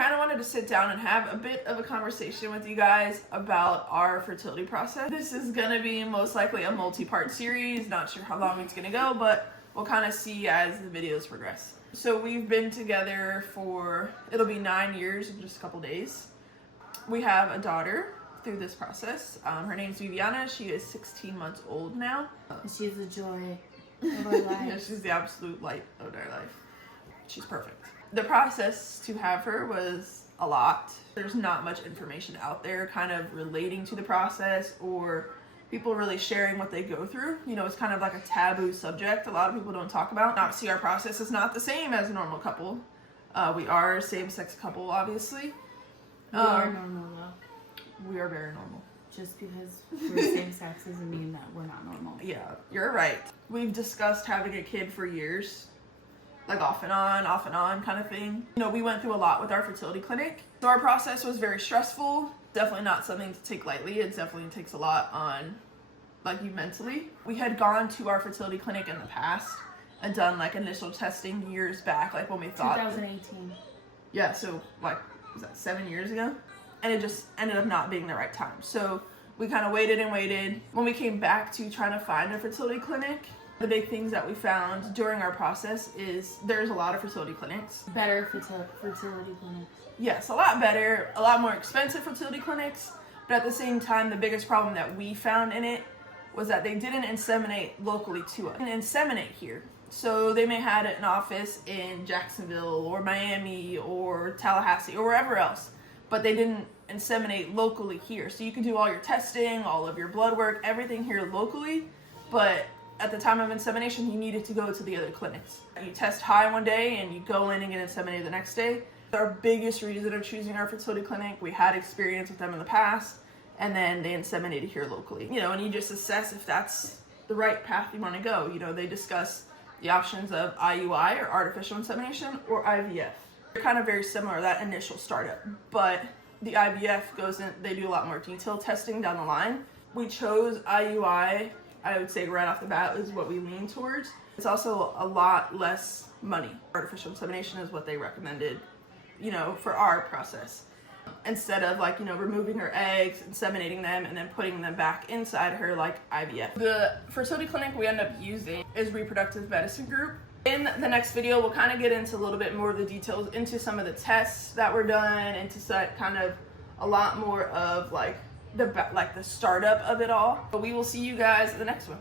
kind of wanted to sit down and have a bit of a conversation with you guys about our fertility process. This is going to be most likely a multi-part series. Not sure how long it's going to go, but we'll kind of see as the videos progress. So we've been together for, it'll be 9 years in just a couple days. We have a daughter through this process. Her name's Viviana. She is 16 months old now. She's the joy of our life. Yeah, she's the absolute light of our life. She's perfect. The process to have her was a lot. There's not much information out there kind of relating to the process or people really sharing what they go through. You know, it's kind of like a taboo subject a lot of people don't talk about. Obviously, our process is not the same as a normal couple. We are a same-sex couple, obviously. We are normal, though. We are very normal. Just because we're same sex doesn't mean that we're not normal. Yeah, you're right. We've discussed having a kid for years. Like off and on kind of thing. You know, we went through a lot with our fertility clinic. So our process was very stressful. Definitely not something to take lightly. It definitely takes a lot on like you mentally. We had gone to our fertility clinic in the past and done like initial testing years back, like when we thought 2018. Yeah, so like, was that 7 years ago? And it just ended up not being the right time. So we kind of waited and waited. When we came back to trying to find a fertility clinic, the big things that we found during our process is there's a lot of fertility clinics. Better fertility clinics. Yes, a lot better, a lot more expensive fertility clinics. But at the same time, the biggest problem that we found in it was that they didn't inseminate locally to us. They didn't inseminate here. So they may have had an office in Jacksonville or Miami or Tallahassee or wherever else, but they didn't inseminate locally here. So you can do all your testing, all of your blood work, everything here locally, but at the time of insemination, you needed to go to the other clinics. You test high one day and you go in and get inseminated the next day. Our biggest reason of choosing our fertility clinic, we had experience with them in the past, and then they inseminated here locally. You know, and you just assess if that's the right path you want to go. You know, they discuss the options of IUI or artificial insemination or IVF. They're kind of very similar, that initial startup, but the IVF goes in, they do a lot more detailed testing down the line. We chose IUI. I would say right off the bat is what we lean towards. It's also a lot less money. Artificial insemination is what they recommended, you know, for our process. Instead of like, you know, removing her eggs, inseminating them, and then putting them back inside her like IVF. The fertility clinic we end up using is Reproductive Medicine Group. In the next video, we'll kind of get into a little bit more of the details into some of the tests that were done, into kind of a lot more of like the startup of it all. But we will see you guys in the next one.